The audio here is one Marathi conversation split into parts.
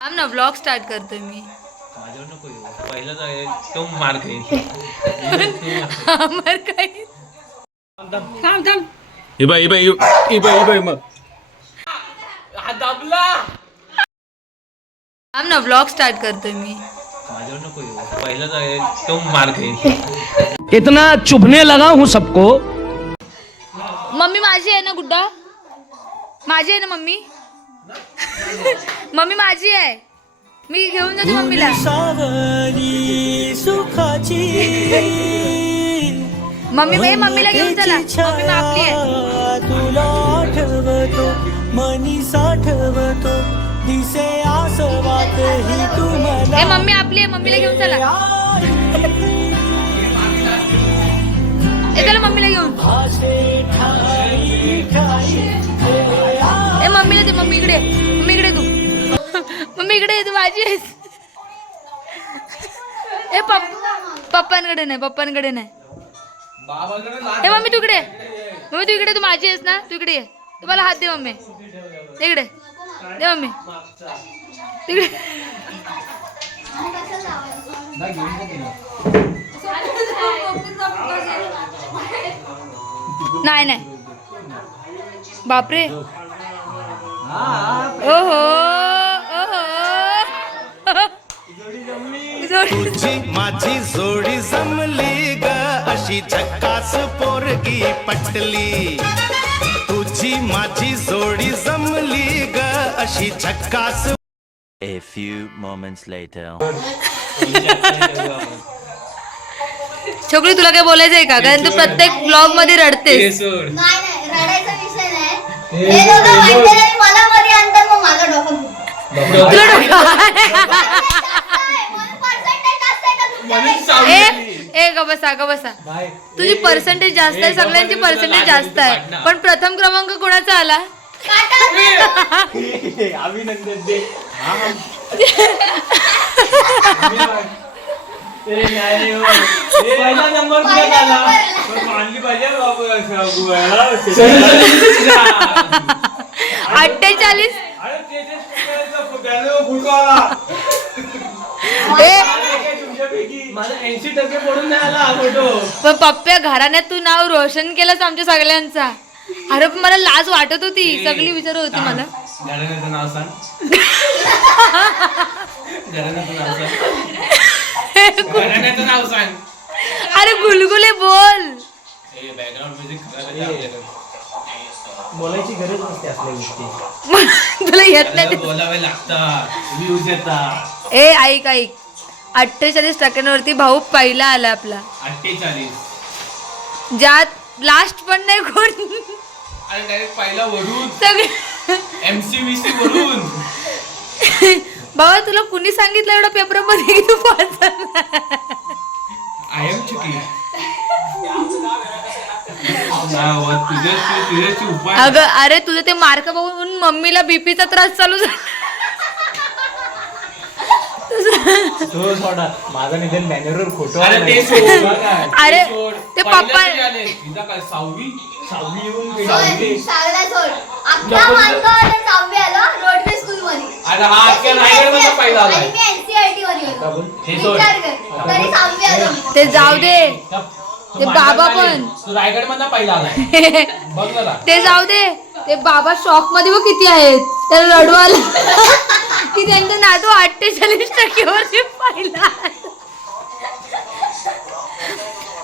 थांब ना ब्लॉग स्टार्ट करतोय मी. माझ्यावर नको येऊ. पहिलं जाईल तो मार खाईल. अमर काही थांब थांब इबाई मग हा दाबला. थांब ना ब्लॉग स्टार्ट करतोय मी. माझ्यावर नको येऊ. पहिलं जाईल तो मार खाईल. इतना चुभने लगा हूँ सबको. मम्मी माझी आहे ना गुड्डा, माझी आहे ना मम्मी. मम्मी माझी आहे, मी घेऊन जाते मम्मीला. मम्मी बाई मम्मीला घेऊन चला, मम्मी मग आपली आहे. तुला आठवतो मनी साठवतो दिसे आसवात ही तुम्हाला ए मम्मी आपली आहे, मम्मीला घेऊन चला. ए चला मम्मीला घेऊन. ए मम्मीला दे, मम्मी इकडे, मम्मी इकडे तू. मम्मी इकडे तू माझी आहेस. ए पप्पांकडे नाही, पप्पांकडे नाही. ए मम्मी तू इकडे, मम्मी तू इकडे, तू माझी आहेस ना, तू इकडे ये. तू मला हात दे मम्मी, इकडे दे मम्मी, तिकडे. नाही नाही बापरे. ओहो ओहो तुझी माझी जोडी जमली ग अशी झक्कास पोरगी पटली. तुझी माझी जोडी जमली ग अशी झक्कास. A few moments later. छोकरी तुला काय बोलायचंय का? कारण तू प्रत्येक ब्लॉग मध्ये रडतेस. नाही नाही रडायचा विषय नाही. हे दोघं माहिती नाही मला मध्ये आणतात मग माझं डोकं दुखतं. तुला डोकं- म्हणून percentage जास्त आहे का तुमच्यापेक्षा? ए ग बसा. तुझी पर्सेंटेज जास्त आहे, सगळ्यांची पर्सेंटेज जास्त आहे, पण प्रथम क्रमांक कोणाचा आला? अभिनंदन दे. पहिला नंबर पहिला नंबर. मानली पाहिजे बाबू. 48. माझा 80% पडून नाही आला हा फोटो. पण पप्प्या घराण्यात तू नाव रोशन केलंस आमच्या सगळ्यांचा. अरे पण मला लाज वाटत होती, सगळी विचारत होती मला. घराण्याचं नाव सांग. घराण्याचं नाव सांग. घराण्याचं नाव सांग. अरे गुलगुले बोल. बॅकग्राऊंड म्युझिक खराब. बोलायची गरज नसते असल्या गोष्टी. तुला येत नाही ते. बोलावे लागतात, व्ह्यूज येतात. ए ऐक 48% भाऊ पहिला आला आपला, 48. ज्यात लास्ट पण नाही कोण. अरे डायरेक्ट पहिला वरून सगळे MCVC वरून. बाबा तुला कुणी सांगितलं एवढं पेपर मध्ये की तू पास झाला? आय एम चुकी. तुझ्याची उपाय. अगं अरे तुझं ते मार्क बघून मम्मीला बीपीचा त्रास चालू झाला. तो सोडा माझा निदान बॅनरवर फोटो अरे ते सोड. अरे सोड. ते पहिल्या पप्पा किती आले? हिचा काय 6वी येऊन सोड. शाळेला सोड. अख्खा मानगाव आणि 6वी आलो रोटरी स्कूल मध्ये. अरे हा अख्ख्या रायगडमध्ये पहिला आलाय. आणि मी NCERT मध्ये होतो. हे सोड. विचार कर. तरी 6वी आलो मी. ते जाऊ दे, ते बाबा पण. तू रायगड मधला पहिला आलाय. बघ जरा. ते जाऊ दे, ते बाबा शॉक मध्ये बघ किती आहेत. त्याला रडू आलं की त्यांचा नातू 48% पाहिला.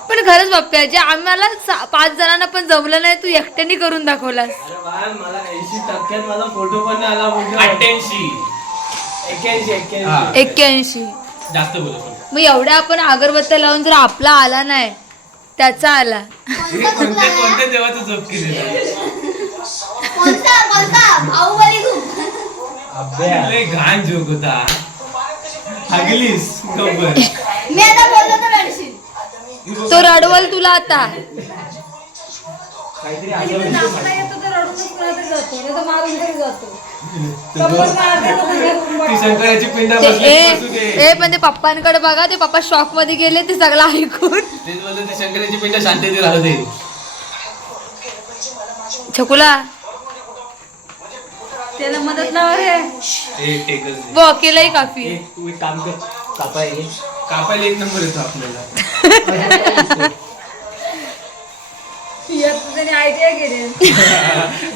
पण खरंच बाप्पा जे आम्हाला 5 जणांना पण जमलं नाही, तू एकट्याने करून दाखवलास. अरे बाय मला 80% माझा फोटो पण नाही आला. 88. 81. जास्त बोलतो. मग एवढ्या आपण अगरबत्त्या लावून जर आपला आला नाही, त्याचा आला. कोणत्या देवाचं जप केलेलं? कोणता बाहुबली खूप. लय घाण जोक होता. हगलीस गब्बर. मी आता बोललो तर रडशील. तो रडवल तुला आता. काहीतरी आलं ती शंकराची पिंड बसली. ए पण ते पप्पांकडे बघा, ते पप्पा शॉक मध्ये गेले ते सगळं ऐकून. तेच बोलतो ती शंकराची पिंड शांततेत राहू दे. छकुला त्याला मदत लावा रे. एकच दे. वो अकेला ही काफी है. तू एक काम कर कापाय घे. कापायला एक नंबर येतो आपल्याला. यात त्याने आयडिया केली.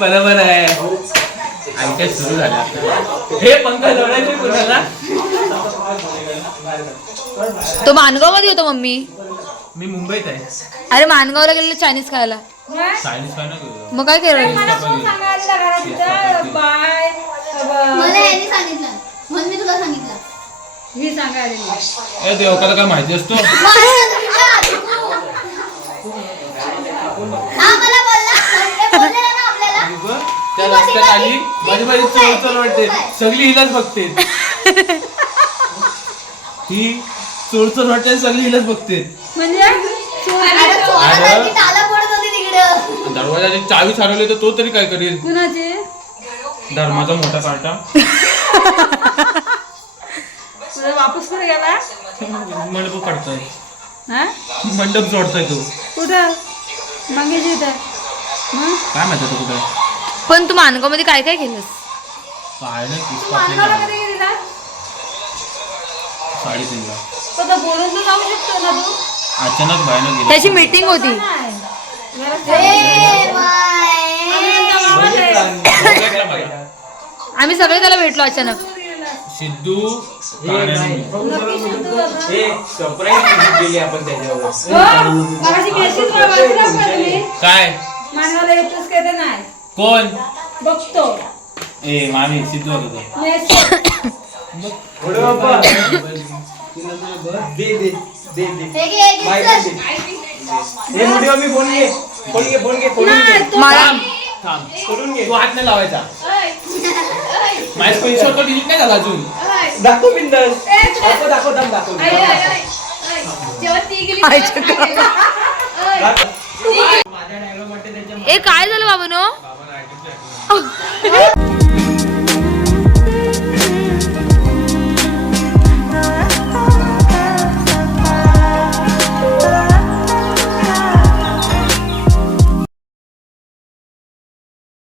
बरोबर आहे. आयडिया सुरू झाला. हे पंखा जोडायचे कुणाला? तो मानगाव मध्ये होतो मम्मी. मी मुंबईत आहे. अरे मानगावला गेलेलो चायनीज खायला. सायन्स काय नाही मग काय केलं? मला कोण सांगायला घरात तिथं बाय मला यांनी सांगितलं म्हणून मी तुला सांगितलं. ही सांगायला. ए देवकाला काय माहिती असतो? हा मला बोलला बोलले ना आपल्याला. त्या रस्त्यात आली माझी माझी चोर वाटते. सगळी हिलाच बघते. ही चोर वाटते सगळी हिलाच बघते. म्हणजे अरे चोरासारखी ताला पडत होती तिकडं. दरवाजाची चावी हरवली तर तो तरी काय करेल? कुणाचे धर्माचा मोठा काटा. तुला वापस कुठे गेला? मंडप काढतोय. हा मंडप जोडतोय तो. कुठं मंगेशी इथं. मग काय माहिती तू कुठे? पण तू मानगाव मध्ये काय काय केलंस? काय नाही तू मानगावला कधी गेलेला? 3:30ला. पण तो बोलून तर जाऊ शकतो ना तू. अचानक बाहेर गेला. त्याची मीटिंग होती. नाही. ए बाय. आम्ही सगळे त्याला भेटलो अचानक. सिद्धू काण्याने. सरप्राईज केली आपण त्याच्यावर. मगाशी मेसेज वाचला का तुम्ही? काय मानगावला येतोस का ते नाही कोण? बघतो ए मामी सिद्धू होतो. मेसेज. ओढे बाप्पा. दे दे दे दे. हे घे, हे घे, बाय चल. दे. हे मोठी मम्मी फोन घे. फोन घे फोन घे फोन घे. नाही, तो मला थांब. करून घे. तू हात नाही लावायचा. माझ्या स्क्रीनशॉट तो डिलीट नाही झाला अजून. दाखव बिंदास. दाखव दाखव दाखव दाखव. जेव्हा ती गेली आईच्या तेव्हा मी गेलो. माझ्या डायलॉग वाटते त्याच्या ए काय झालं बाबा नो?